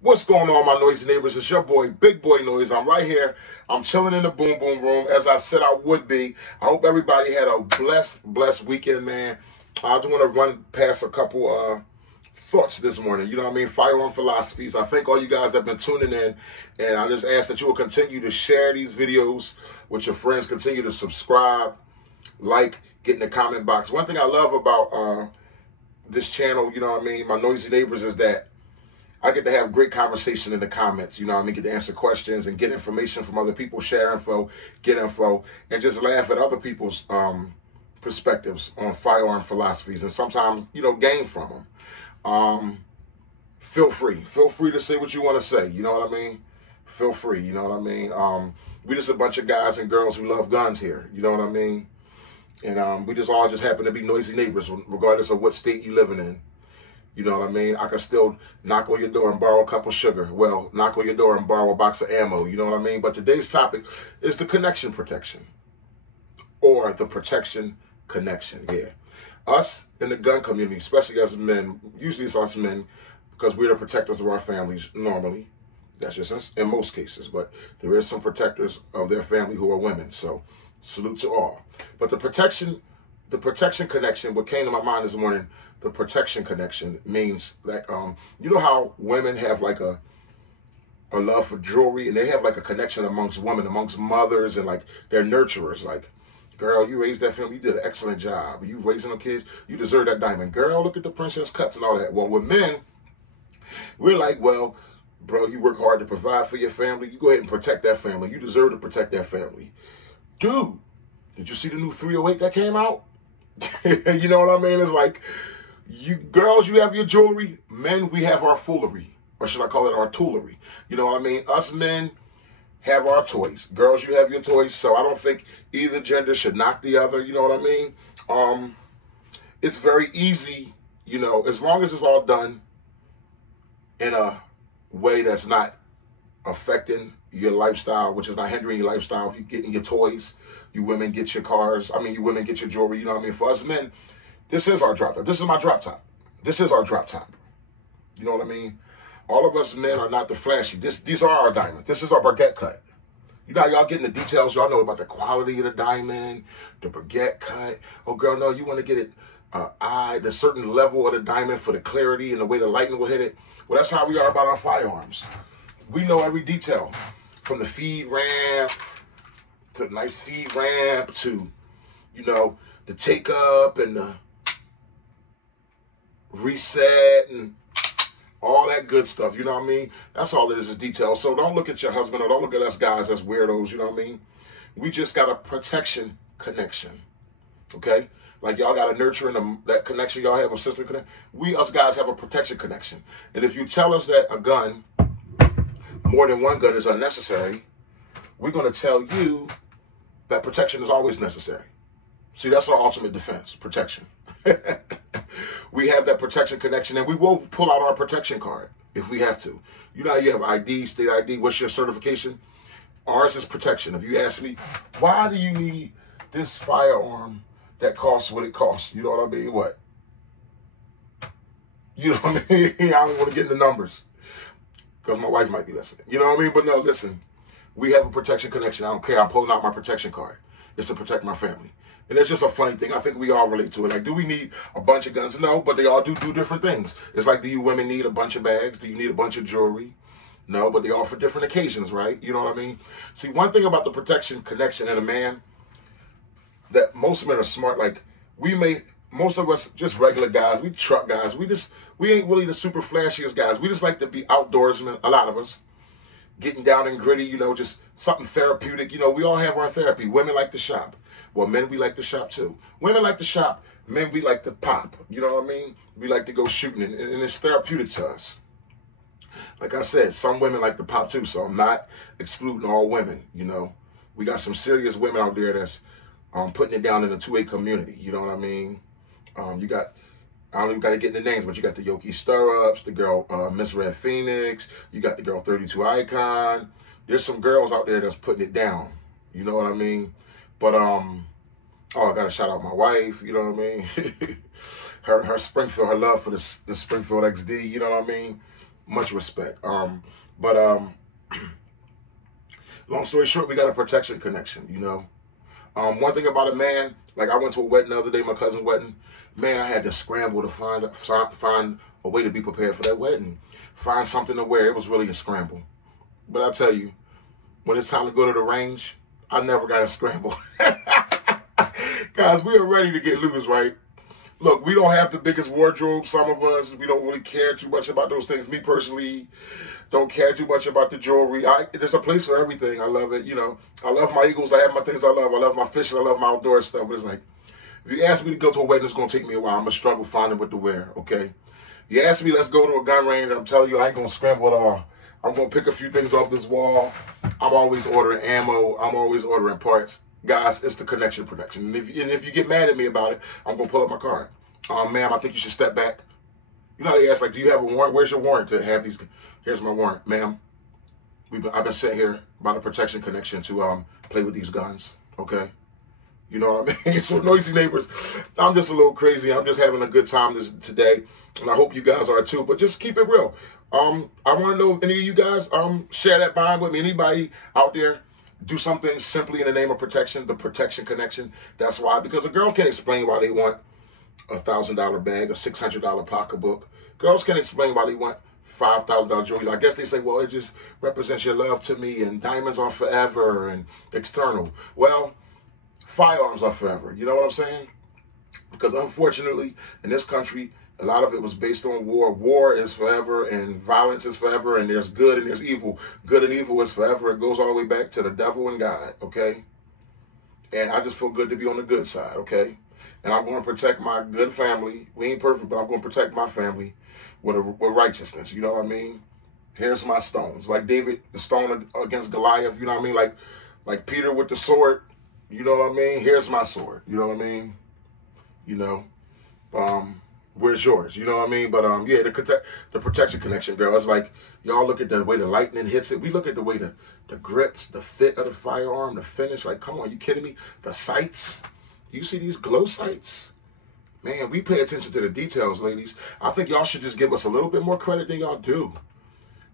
What's going on, my noisy neighbors? It's your boy, Big Boy Noise. I'm right here. I'm chilling in the boom boom room, as I said I would be. I hope everybody had a blessed weekend, man. I just want to run past a couple thoughts this morning. You know what I mean? Firearm philosophies. I thank all you guys that have been tuning in, and I just ask that you will continue to share these videos with your friends. Continue to subscribe, like, get in the comment box. One thing I love about this channel, you know what I mean, my noisy neighbors, is that I get to have great conversation in the comments, you know what I mean, get to answer questions and get information from other people, share info, get info, and just laugh at other people's perspectives on firearm philosophies, and sometimes, you know, gain from them. Feel free to say what you want to say, you know what I mean? Feel free, you know what I mean? We just a bunch of guys and girls who love guns here, you know what I mean? And we just all just happen to be noisy neighbors, regardless of what state you living in. You know what I mean? I can still knock on your door and borrow a cup of sugar. Well, knock on your door and borrow a box of ammo. You know what I mean? But today's topic is the connection protection, or the protection connection. Yeah. Us in the gun community, especially as men, usually it's us men, because we're the protectors of our families normally. That's just in most cases. But there is some protectors of their family who are women. So salute to all. But the protection connection, what came to my mind this morning, the protection connection means that, you know how women have like a love for jewelry, and they have like a connection amongst women, amongst mothers, and like they're nurturers. Like, girl, you raised that family, you did an excellent job. You raising the kids, you deserve that diamond. Girl, look at the princess cuts and all that. Well, with men, we're like, well, bro, you work hard to provide for your family. You go ahead and protect that family. You deserve to protect that family. Dude, did you see the new 308 that came out? You know what I mean? It's like, you girls, you have your jewelry. Men, we have our foolery. Or should I call it our toolery? You know what I mean? Us men have our toys. Girls, you have your toys. So I don't think either gender should knock the other. You know what I mean? It's very easy, you know, as long as it's all done in a way that's not affecting your lifestyle, which is not hindering your lifestyle. If you're getting your toys, you women get your cars. I mean, you women get your jewelry. You know what I mean? For us men, this is our drop top. This is my drop top. This is our drop top. You know what I mean? All of us men are not the flashy. These are our diamonds. This is our baguette cut. You know, y'all getting the details. Y'all know about the quality of the diamond, the baguette cut. Oh, girl, no, you want to get it the certain level of the diamond for the clarity and the way the lightning will hit it. Well, that's how we are about our firearms. We know every detail, from the feed ramp to the nice feed ramp to, you know, the take up and the reset and all that good stuff. You know what I mean? That's all it is details. So don't look at your husband, or don't look at us guys as weirdos. You know what I mean? We just got a protection connection. Okay? Like y'all got a nurturing that connection y'all have, a sister connection. We, us guys, have a protection connection. And if you tell us that a gun, more than one gun, is unnecessary, we're going to tell you that protection is always necessary. See, that's our ultimate defense, protection. We have that protection connection, and we will pull out our protection card if we have to. You know how you have ID, state ID, what's your certification? Ours is protection. If you ask me, why do you need this firearm that costs what it costs? You know what I mean? What? You know what I mean? I don't want to get into numbers because my wife might be listening. You know what I mean? But no, listen, we have a protection connection. I don't care. I'm pulling out my protection card. It's to protect my family. And it's just a funny thing. I think we all relate to it. Like, do we need a bunch of guns? No, but they all do different things. It's like, do you women need a bunch of bags? Do you need a bunch of jewelry? No, but they all for different occasions, right? You know what I mean? See, one thing about the protection connection in a man, that most men are smart. Like, most of us, just regular guys, we truck guys, we ain't really the super flashiest guys. We just like to be outdoorsmen, a lot of us, getting down and gritty, you know, just something therapeutic. You know, we all have our therapy. Women like to shop. Well, men, we like to shop too. Women like to shop. Men, we like to pop. You know what I mean? We like to go shooting, and it's therapeutic to us. Like I said, some women like to pop too, so I'm not excluding all women, you know. We got some serious women out there that's putting it down in the 2A community, you know what I mean? You got, I don't even got to get in the names, but you got the Yoki Stirrups, the girl Miss Red Phoenix, you got the girl 32 Icon. There's some girls out there that's putting it down, you know what I mean? But, oh, I got to shout out my wife, you know what I mean? her Springfield, her love for the Springfield XD, you know what I mean? Much respect. But long story short, we got a protection connection, you know. One thing about a man, like I went to a wedding the other day, my cousin's wedding. Man, I had to scramble to find a way to be prepared for that wedding. Find something to wear. It was really a scramble. But I tell you, when it's time to go to the range, I never got to scramble. Guys, we are ready to get loose, right? Look, we don't have the biggest wardrobe. Some of us, we don't really care too much about those things. Me personally, don't care too much about the jewelry. There's a place for everything. I love it. You know, I love my Eagles. I have my things I love. I love my fishing. I love my outdoor stuff. But it's like, if you ask me to go to a wedding, it's going to take me a while. I'm going to struggle finding what to wear, okay? You ask me, let's go to a gun range. I'm telling you, I ain't going to scramble at all. I'm going to pick a few things off this wall. I'm always ordering ammo. I'm always ordering parts. Guys, it's the connection protection. And if you get mad at me about it, I'm going to pull up my card. Ma'am, I think you should step back. You know how they ask, like, do you have a warrant? Where's your warrant to have these? Here's my warrant. Ma'am, I've been sent here by the protection connection to play with these guns, okay? You know what I mean? So noisy neighbors, I'm just a little crazy. I'm just having a good time today, and I hope you guys are too. But just keep it real. I want to know if any of you guys share that bond with me. Anybody out there do something simply in the name of protection, the protection connection? That's why, because a girl can't explain why they want a $1,000 bag, a $600 pocketbook. Girls can't explain why they want $5,000 jewelry. I guess they say, well, it just represents your love to me, and diamonds are forever and external. Well, firearms are forever. You know what I'm saying? Because unfortunately, in this country, a lot of it was based on war. War is forever, and violence is forever, and there's good and there's evil. Good and evil is forever. It goes all the way back to the devil and God, okay? And I just feel good to be on the good side, okay? And I'm going to protect my good family. We ain't perfect, but I'm going to protect my family with righteousness. You know what I mean? Here's my stones. Like David, the stone against Goliath, you know what I mean? Like Peter with the sword, you know what I mean? Here's my sword, you know what I mean? You know, where's yours? You know what I mean? But yeah, the protection connection, girl. It's like, y'all look at the way the lightning hits it. We look at the way the grips, the fit of the firearm, the finish. Like, come on, you kidding me? The sights. You see these glow sights? Man, we pay attention to the details, ladies. I think y'all should just give us a little bit more credit than y'all do.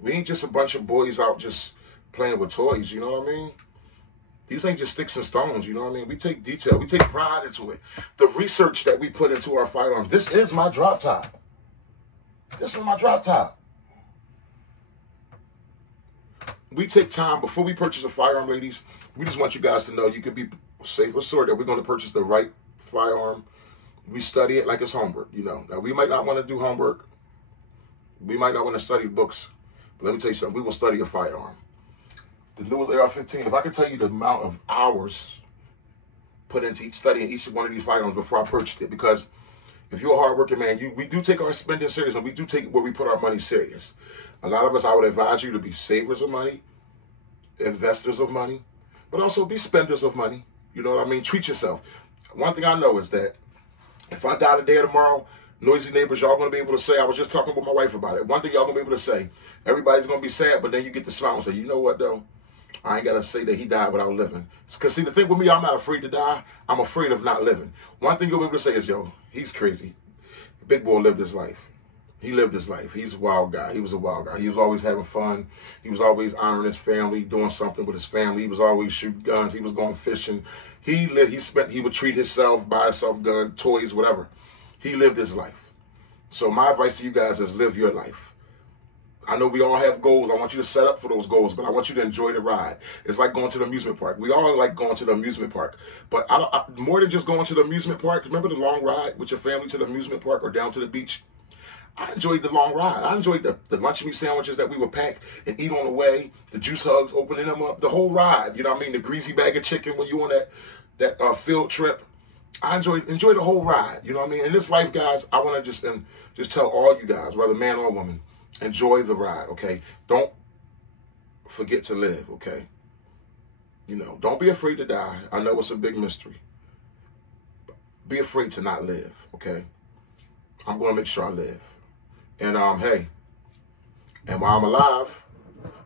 We ain't just a bunch of boys out just playing with toys, you know what I mean? These ain't just sticks and stones, you know what I mean? We take detail. We take pride into it. The research that we put into our firearms. This is my drop top. This is my drop top. We take time before we purchase a firearm, ladies. We just want you guys to know you can be safe assured that we're going to purchase the right firearm. We study it like it's homework, you know. Now, we might not want to do homework. We might not want to study books. But let me tell you something. We will study a firearm. The newest AR-15, if I could tell you the amount of hours put into studying each one of these firearms before I purchased it, because if you're a hardworking man, we do take our spending serious, and we do take where we put our money serious. A lot of us, I would advise you to be savers of money, investors of money, but also be spenders of money. You know what I mean? Treat yourself. One thing I know is that if I die today or tomorrow, noisy neighbors, y'all going to be able to say, I was just talking with my wife about it. One thing y'all going to be able to say, everybody's going to be sad, but then you get to smile and say, you know what, though? I ain't got to say that he died without living. Because, see, the thing with me, I'm not afraid to die. I'm afraid of not living. One thing you'll be able to say is, yo, he's crazy. Big boy lived his life. He lived his life. He's a wild guy. He was a wild guy. He was always having fun. He was always honoring his family, doing something with his family. He was always shooting guns. He was going fishing. He would treat himself, buy himself gun, toys, whatever. He lived his life. So my advice to you guys is live your life. I know we all have goals. I want you to set up for those goals, but I want you to enjoy the ride. It's like going to the amusement park. We all like going to the amusement park. But more than just going to the amusement park, remember the long ride with your family to the amusement park or down to the beach? I enjoyed the long ride. I enjoyed the lunch meat sandwiches that we would pack and eat on the way, the juice hugs, opening them up, the whole ride. You know what I mean? The greasy bag of chicken when you on that field trip. I enjoy the whole ride. You know what I mean? In this life, guys, I want to just tell all you guys, whether man or woman, enjoy the ride, okay? Don't forget to live, okay? You know, don't be afraid to die. I know it's a big mystery. Be afraid to not live, okay? I'm going to make sure I live. And, hey, and while I'm alive,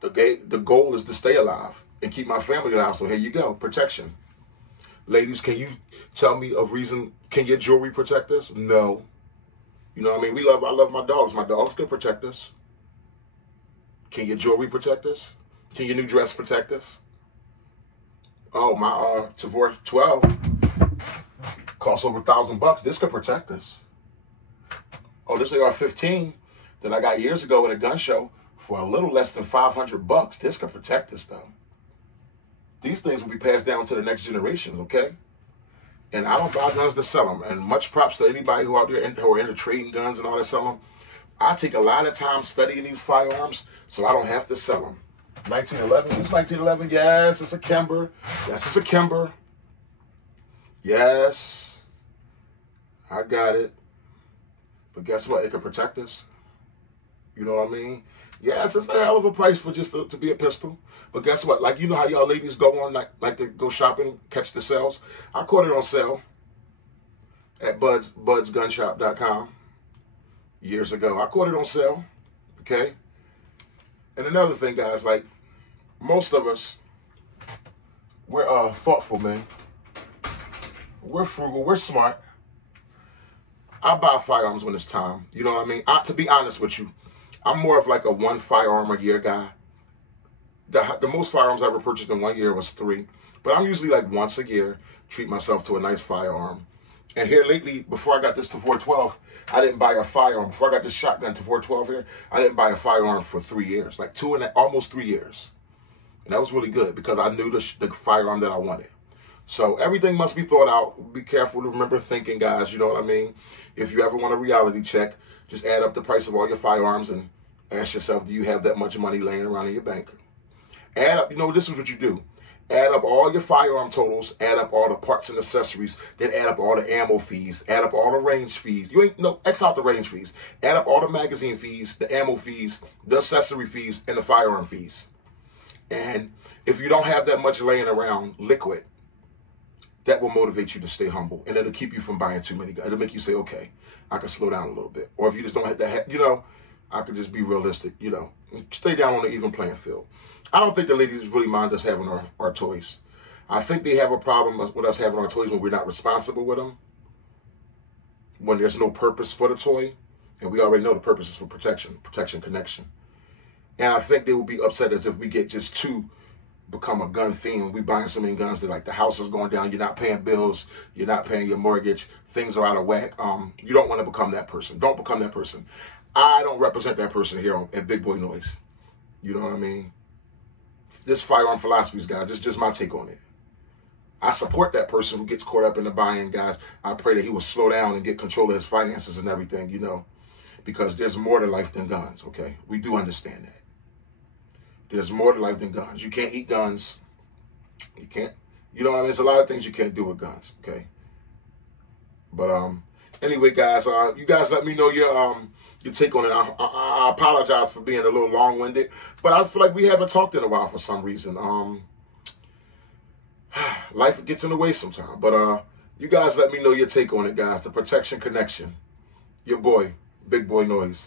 the goal is to stay alive and keep my family alive. So here you go, protection. Ladies, can you tell me a reason? Can your jewelry protect us? No. You know what I mean? I love my dogs. My dogs could protect us. Can your jewelry protect us? Can your new dress protect us? Oh, my Tavor 12 costs over $1,000. This could protect us. Oh, this AR-15 that I got years ago at a gun show for a little less than $500. This could protect us, though. These things will be passed down to the next generation, okay? And I don't buy guns to sell them. And much props to anybody who out there who are into trading guns and all that selling them. I take a lot of time studying these firearms, so I don't have to sell them. 1911, it's 1911, yes, it's a Kimber. Yes, it's a Kimber. Yes, I got it. But guess what? It can protect us. You know what I mean? Yes, it's a hell of a price for just to be a pistol. But guess what? Like, you know how y'all ladies go on, like to go shopping, catch the sales? I caught it on sale at budsgunshop.com years ago. I caught it on sale, okay? And another thing, guys, like, most of us, we're thoughtful, man. We're frugal. We're smart. I buy firearms when it's time. You know what I mean? To be honest with you, I'm more of like a one firearm a year guy. The most firearms I ever purchased in 1 year was 3. But I'm usually like once a year, treat myself to a nice firearm. And here lately, before I got this Tavor 12, I didn't buy a firearm. Before I got this shotgun Tavor 12 here, I didn't buy a firearm for 3 years. Like almost 3 years. And that was really good because I knew the firearm that I wanted. So everything must be thought out. Be careful to remember thinking, guys. You know what I mean? If you ever want a reality check, just add up the price of all your firearms and ask yourself, do you have that much money laying around in your bank? Add up, this is what you do. Add up all your firearm totals, add up all the parts and accessories, then add up all the ammo fees, add up all the range fees. X out the range fees. Add up all the magazine fees, the ammo fees, the accessory fees, and the firearm fees. And if you don't have that much laying around liquid, that will motivate you to stay humble. And it'll keep you from buying too many guns. It'll make you say, okay, I can slow down a little bit. Or if you just don't have that, I could just be realistic, stay down on the even playing field. I don't think the ladies really mind us having our toys. I think they have a problem with us having our toys when we're not responsible with them. When there's no purpose for the toy. And we already know the purpose is for protection, connection. And I think they will be upset as if we get just too become a gun fiend. We buying so many guns that like the house is going down. You're not paying bills. You're not paying your mortgage. Things are out of whack. You don't want to become that person. Don't become that person. I don't represent that person here at Big Boy Noise. You know what I mean? This firearm philosophies, guys, this is just my take on it. I support that person who gets caught up in the buying, guys. I pray that he will slow down and get control of his finances and everything, because there's more to life than guns, okay? We do understand that. There's more to life than guns. You can't eat guns. You can't, there's a lot of things you can't do with guns, okay? But anyway, guys, you guys let me know your take on it. I apologize for being a little long-winded, but I just feel like we haven't talked in a while for some reason. Life gets in the way sometimes, but you guys let me know your take on it, guys. The protection connection. Your boy, Big Boy Noise.